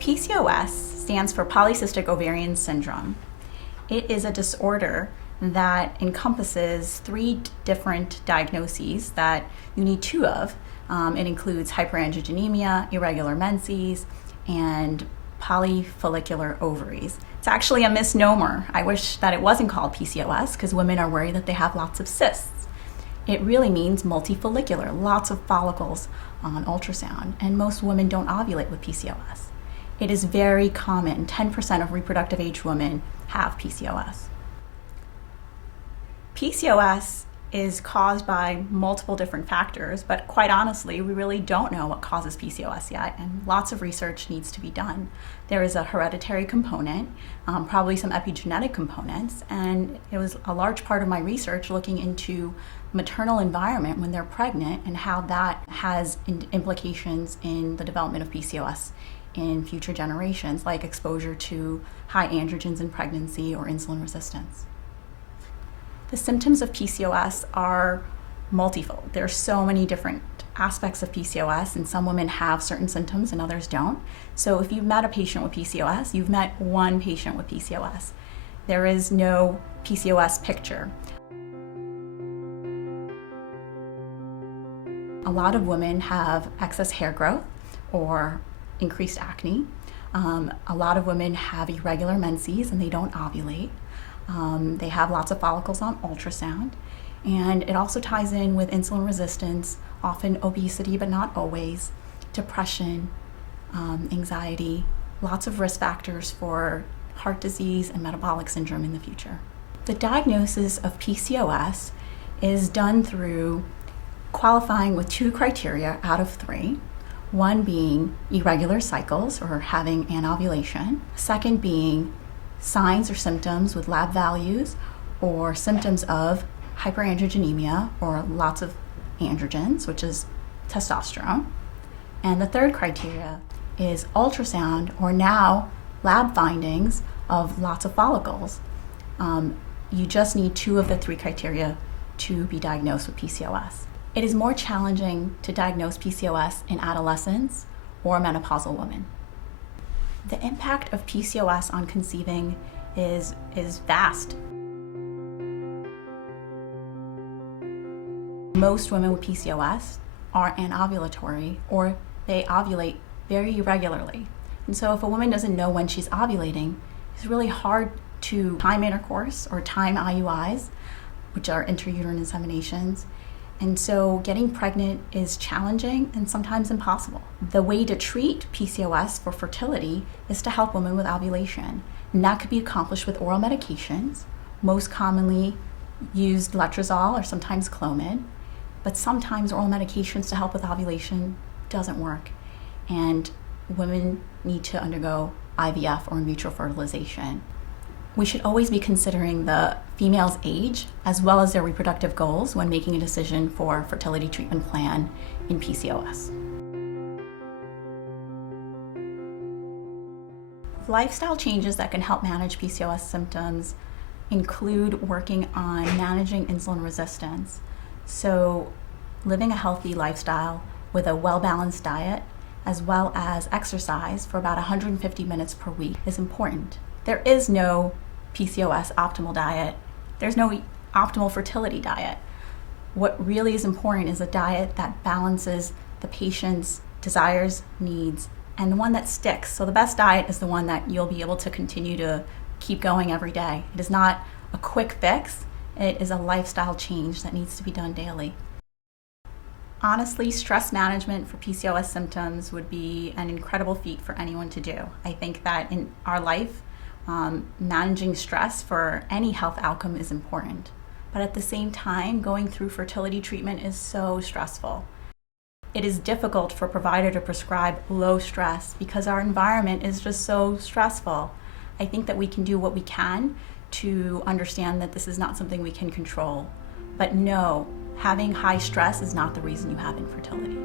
PCOS stands for polycystic ovarian syndrome. It is a disorder that encompasses three different diagnoses that you need two of. It includes hyperandrogenemia, irregular menses, and polyfollicular ovaries. It's actually a misnomer. I wish that it wasn't called PCOS because women are worried that they have lots of cysts. It really means multifollicular, lots of follicles on ultrasound, and most women don't ovulate with PCOS. It is very common. 10% of reproductive age women have PCOS. PCOS is caused by multiple different factors, but quite honestly, we really don't know what causes PCOS yet, and lots of research needs to be done. There is a hereditary component, probably some epigenetic components, and it was a large part of my research looking into maternal environment when they're pregnant and how that has implications in the development of PCOS in future generations, like exposure to high androgens in pregnancy or insulin resistance. The symptoms of PCOS are multifold. There are so many different aspects of PCOS, and some women have certain symptoms and others don't. So if you've met a patient with PCOS, you've met one patient with PCOS. There is no PCOS picture. A lot of women have excess hair growth or increased acne. A lot of women have irregular menses and they don't ovulate. They have lots of follicles on ultrasound. And it also ties in with insulin resistance, often obesity, but not always, depression, anxiety, lots of risk factors for heart disease and metabolic syndrome in the future. The diagnosis of PCOS is done through qualifying with two criteria out of three. One being irregular cycles or having anovulation. Second being signs or symptoms with lab values or symptoms of hyperandrogenemia or lots of androgens, which is testosterone. And the third criteria is ultrasound or now lab findings of lots of follicles. You just need two of the three criteria to be diagnosed with PCOS. It is more challenging to diagnose PCOS in adolescents or menopausal women. The impact of PCOS on conceiving is vast. Most women with PCOS are anovulatory or they ovulate very irregularly. And so if a woman doesn't know when she's ovulating, it's really hard to time intercourse or time IUIs, which are intrauterine inseminations. And so getting pregnant is challenging and sometimes impossible. The way to treat PCOS for fertility is to help women with ovulation. And that could be accomplished with oral medications, most commonly used letrozole or sometimes Clomid. But sometimes oral medications to help with ovulation doesn't work. And women need to undergo IVF or in vitro fertilization. We should always be considering the female's age as well as their reproductive goals when making a decision for a fertility treatment plan in PCOS. Lifestyle changes that can help manage PCOS symptoms include working on managing insulin resistance. So living a healthy lifestyle with a well-balanced diet as well as exercise for about 150 minutes per week is important. There is no PCOS optimal diet. There's no optimal fertility diet. What really is important is a diet that balances the patient's desires, needs, and the one that sticks. So the best diet is the one that you'll be able to continue to keep going every day. It is not a quick fix. It is a lifestyle change that needs to be done daily. Honestly, stress management for PCOS symptoms would be an incredible feat for anyone to do. I think that in our life, managing stress for any health outcome is important. But at the same time, going through fertility treatment is so stressful. It is difficult for a provider to prescribe low stress because our environment is just so stressful. I think that we can do what we can to understand that this is not something we can control. But no, having high stress is not the reason you have infertility.